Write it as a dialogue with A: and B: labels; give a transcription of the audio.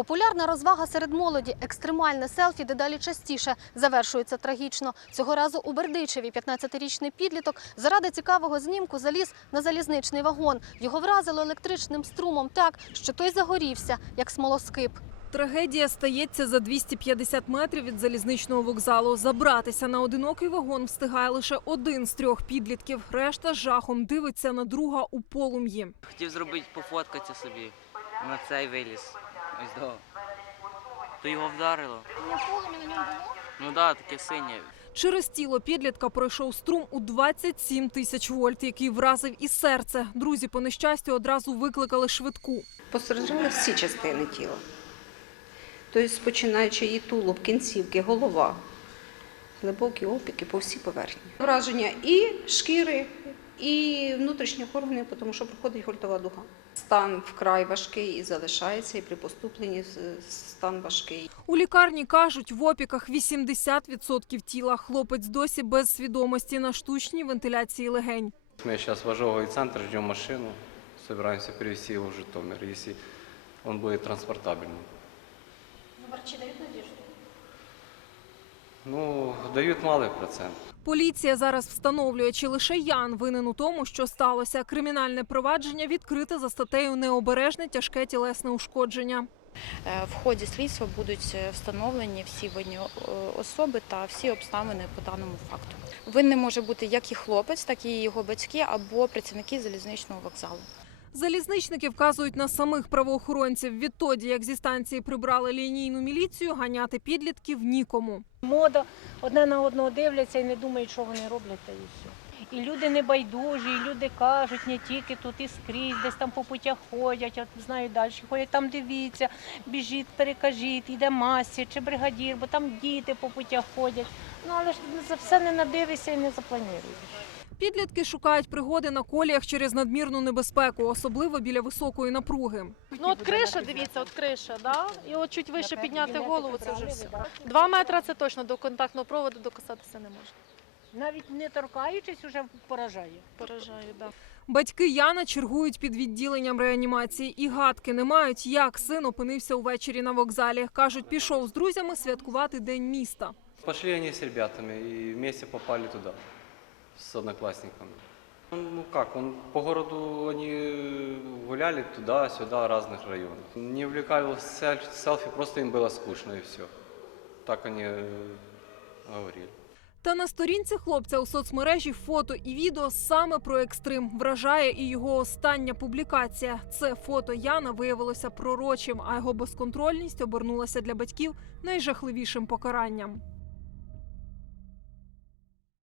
A: Популярна розвага серед молоді, екстремальне селфі дедалі частіше завершується трагічно. Цього разу у Бердичеві 15-річний підліток заради цікавого знімку заліз на залізничний вагон. Його вразило електричним струмом так, що той загорівся, як смолоскип.
B: Трагедія стається за 250 метрів від залізничного вокзалу. Забратися на одинокий вагон встигає лише один з трьох підлітків. Решта з жахом дивиться на друга у полум'ї.
C: Хотів зробити пофоткатися собі на цей виліз. Ось до. То його вдарило. Ну так, да, таке синє.
B: Через тіло підлітка пройшов струм у 27 тисяч вольт, який вразив і серце. Друзі по нещастю одразу викликали швидку.
D: Постраждали всі частини тіла. Тобто, починаючи і тулуб, кінцівки, голова, глибокі опіки по всій поверхні. Враження і шкіри, і внутрішніх органів, тому що проходить гольтова дуга Стан вкрай важкий і залишається, і при поступленні з- стан важкий.
B: У лікарні кажуть, в опіках 80% тіла. Хлопець досі без свідомості на штучній вентиляції легень.
E: Мы сейчас в ожоговый центр ждем машину, собираемся перевести его в Житомир, если он будет транспортабельным.
A: Врачі дають надіжду.
E: Ну, дают малый процент.
B: Поліція зараз встановлює, чи лише Ян винен у тому, що сталося. Кримінальне провадження відкрите за статтею необережне тяжке тілесне ушкодження.
F: Е, В ході слідства будуть е, встановлені всі винні е, особи та всі обставини по даному факту. Винним може бути як і хлопець, так і його батьки або працівники залізничного вокзалу.
B: Залізничники вказують на самих правоохоронців. Відтоді, як зі станції прибрали лінійну міліцію, ганяти підлітків нікому.
G: Мода одне на одного дивляться і не думають, що вони роблять, та і все. І люди не байдужі, і люди кажуть не тільки тут і скрізь, десь там по путях ходять, от знаю далі, ходять там дивіться, біжіть, перекажіть, іде масі чи бригадір, бо там діти по путях ходять. Ну але ж за все не надивишся і не заплануєш.
B: Підлітки шукають пригоди на коліях через надмірну небезпеку, особливо біля високої напруги.
H: Ну от криша, дивіться, от криша, да? і от чуть вище підняти голову, це вже все. Два метри це точно до контактного проводу докасатися не можна.
G: Навіть не торкаючись, уже поражає.
H: Поражаю, да.
B: Батьки Яна чергують під відділенням реанімації і гадки не мають, як син опинився увечері на вокзалі. кажуть, пішов з друзями святкувати день міста.
E: Пошли они с ребятами и вместе попали туда с одноклассниками. Он, Ну как, он по городу они гуляли туда-сюда, в разных районах. Не увлекались сель- селфи, просто им было скучно и все. Так они э, говорили.
B: Та на сторінці хлопця у соцмережі фото і відео саме про екстрим вражає і його остання публікація. Це фото Яна виявилося пророчим, а його безконтрольність обернулася для батьків найжахливішим покаранням.